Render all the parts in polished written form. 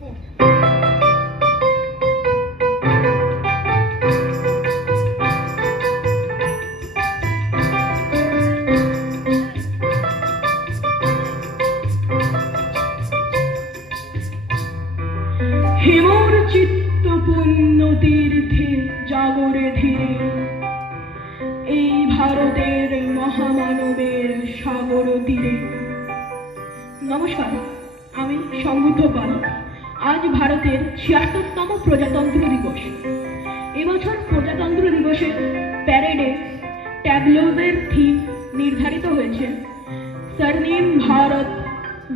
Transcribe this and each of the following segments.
হেমর চিত্ত পুণ্য তীর্থে জাগরে ধীরে এই ভারতের মহামানবের সাগর তীরে। নমস্কার, আমি সংবুদ্ধ পাল। আজ ভারতের ৭৬তম প্রজাতন্ত্র দিবস। এবছর প্রজাতন্ত্র দিবসের প্যারেডে ট্যাবলোজের থিম নির্ধারিত হয়েছে স্বর্ণিম ভারত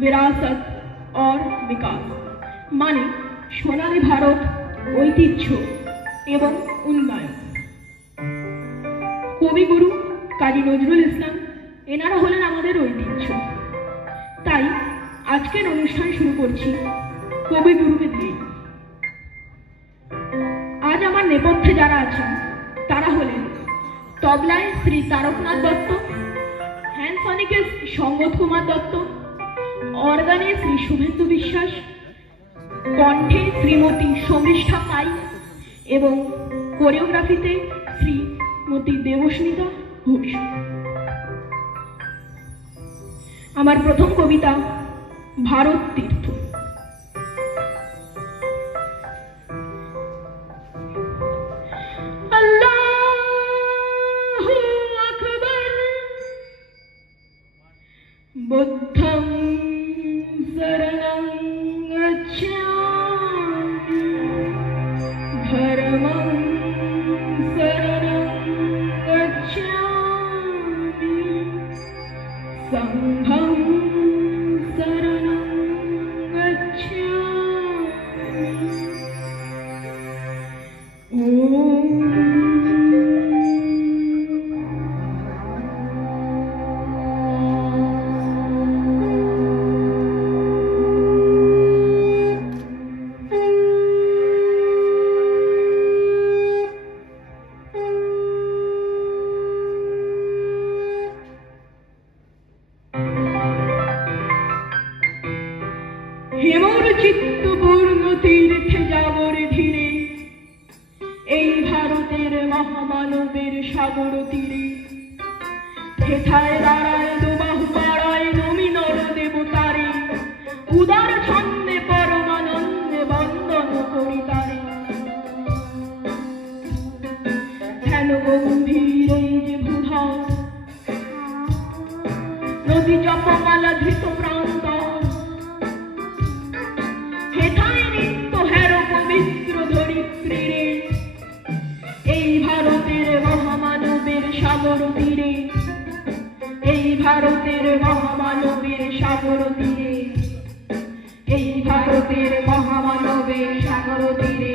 বিরাসত और বিকাশ, মানে সোনালী ভারত, ঐতিহ্য এবং উন্নয়ন। কবিগুরু কাজী নজরুল ইসলাম এনারা হলেন আমাদের ঐতিহ্য। তাই আজকের অনুষ্ঠান শুরু করছি কবিগুরুকে দিয়ে। আজ আমার নেপথ্যে যারা আছেন তারা হলেন তবলায় শ্রী তারকনাথ দত্ত, হ্যান্ড সনিকে সঙ্গত কুমার দত্ত, অর্গানে শ্রী শুভেন্দু বিশ্বাস, কণ্ঠে শ্রীমতী সমৃষ্ঠা পাই এবং কোরিওগ্রাফিতে শ্রীমতী দেবস্মিতা ঘোষ। আমার প্রথম কবিতা ভারত তীর্থ। আল্লাহু আকবার। বুদ্ধং শরণং গচ্ছামি, ধর্মং শরণং গচ্ছামি, সংঘং শরণং গচ্ছামি। ওম হেমর চিত্তপূর্ণ তীর্থে যাবরে ধীরে এই ভারতের মহামানবের সাগর তীরে। হেথায় দাঁড়ায় দুবাহু বাড়ায় নমি নর দেবতারে, উদার ছন্দে পরমানন্দে বন্দন করি তারে। ধ্যান গম্ভীর এই যে ভূধর, নদী জপমালা ধৃত প্রান্ত, হেথায় নিত্য হের পবিত্র ধরিত্রীরে এই ভারতের মহামানবের সাগর তীরে। এই ভারতের মহামানবের সাগর তীরে। এই ভারতের মহামানবের সাগর তীরে।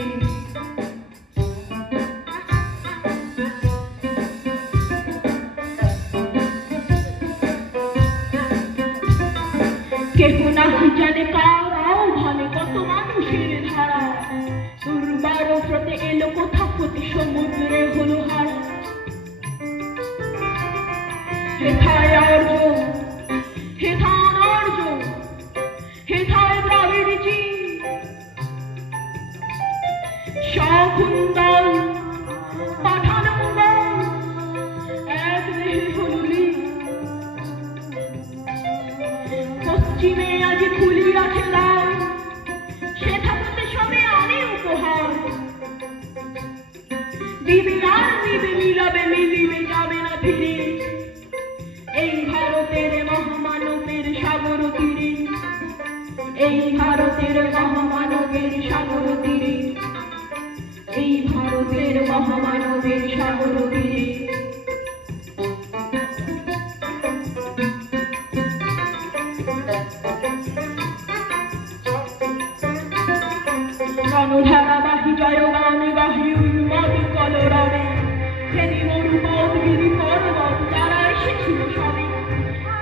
কেহ নাহি জানে কার আহ্বানে কত মানুষের ধারা, দুর্বার স্রোতে এলো কোথা প্রতি সমুদ্রে হলো হারা। হেথায় অর্য, হেথায় অর্য, হেথায় দ্রাবিড় জি, শকুন্তল পাঠানঙ্গল এক দেহে হলুলি। পশ্চিমে আজ খুলিয়াছে দ্বার, সেথা হতে সবে আনে উপহার। দিবে আর নিবে, মিলাবে মিলিবে, যাবে না ফিরে এই ভারতের মহামানবের সাগর তীরে। এই ভারতের মহামানবের সাগর তীরে। এই ভারতের মহামানবের সাগর তীরে। রণধারাবাহী জয়গান গাহি উন্মদ কলরবে, ফেরি মরুপথ গিরি পর্বত যারা এসেছিল সবে।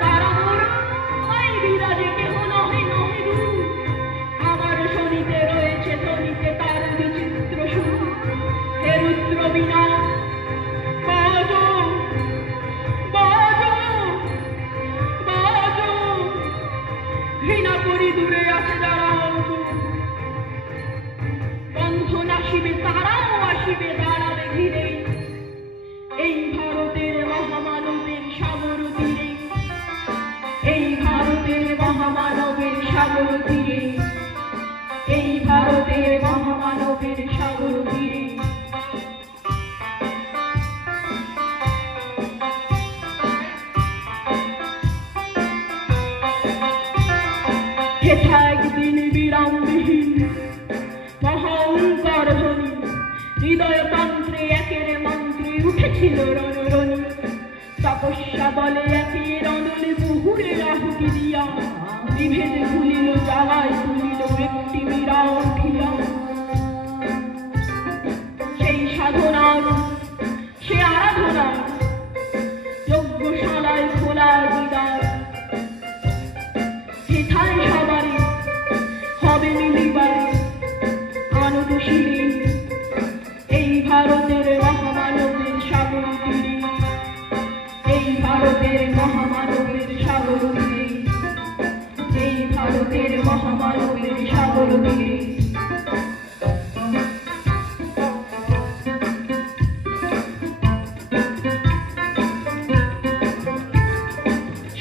তারা মোর মাই বিরাজে কেহ নহে নহে রূপ, আমার শরীরে রয়েছে ধ্বনিতে তার বিচিত্র সুর। হে রুদ্র বিনা বাজো, বাজো, বাজো, ঘৃণা করি দূরে আছে যারা তীরে, এই ভারতের মহামানবের সাগর তীরে। হেথা একদিন বিরামবিহীন মহাঙ্কার ধ্বনি, হৃদয় তন্ত্রে একের মন্ত্রে উঠেছিল রণরণি। তপস্যা বলে একের অনলে বহুরে আহুতি দিয়া, বিভেদ ভুলিল জ্বালায় তুলিল একটি বিরাট উঠিয়া। সেই সাধনার সে আরাধনা যজ্ঞশালায় খোলা দিদার, হেথায় সবারে হবে মিলিবারে আনন্দ শিরে, এই ভারতের মহামানবের সাগর তীরে, এই ভারতের মহামানবের সাগর তীরে, এই ভারতের মহামানবের সাগর তীরে।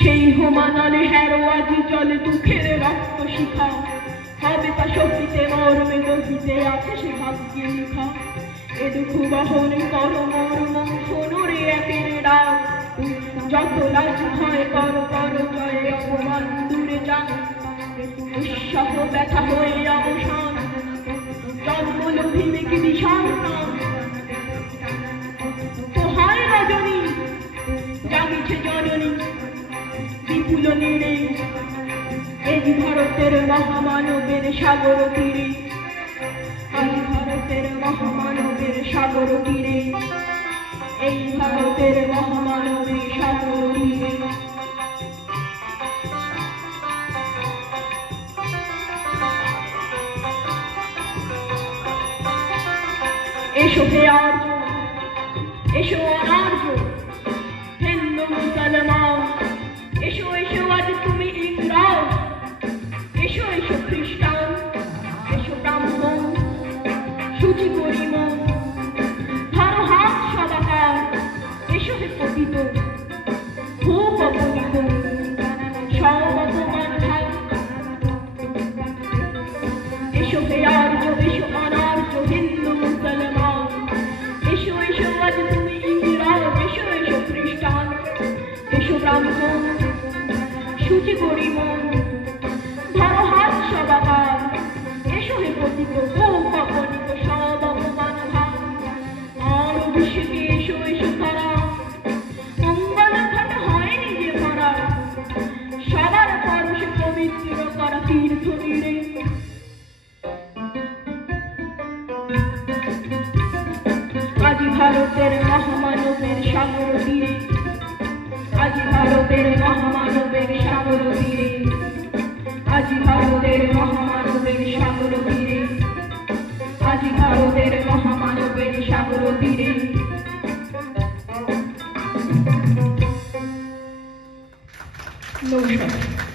সেই হোমানলে হেরো আজ চলে দুঃখের রক্ত শিখা, হবে তা শক্তিতে মর্মে গহিতে আছে সে ভাগ্যে লিখা। এ দুঃখ বহন কর মর্ম শোনরে একের ডাক, যত লাজ হয় কর কর জয় অপমান দূরে যান। উৎসাহ ব্যথা হয়ে অবসান জন্ম লোভিমেক বিষাণ প্রাণ। পোহায় রজনী জাগিছে জননী বিপুল নীড়ে, এই ভারতের মহামানবের সাগর তীরে, আজ ভারতের মহামানবের সাগর তীরে, এই ভারতের মহামানবের সাগর তীরে। এসো হে আর্য, এসো অনার্য, হিন্দু মুসলমান, এসো এসো আজ তুমি ইংরাজ, এসো এসো খ্রিস্টান, এসো ব্রাহ্মণ, সূচি করি মন, ধরো হাত সদাকার, এসো হে পতিত, খুব অপনীত, সব অপমান ভাই। এসো হে আর্য, এসো অনার্য, হিন্দু মুসলমান, এসো এসো আজ তুমি ইংরাজ, এসো এসো খ্রিস্টান, এসো ব্রাহ্মণ, সূচি করি মন, ধরো হাত সদাকার, এসো হে পতিত, খুব অপনীত, সব অপমান ভাই। আর অভিষেকে এসো এসো তারা, মঙ্গল ঘট হয়নি যে ভরা, সবার পরশে পবিত্র করা তীর্থ তীরে। আজ ভারতের মহামানবের সাগর তীরে, আজ ভারতের মহামানবের সাগর তীরে, আজ ভারতের মহামানবের সাগর তীরে, আজ ভারতের মহামানবের সাগর তীরে। নমস্কার।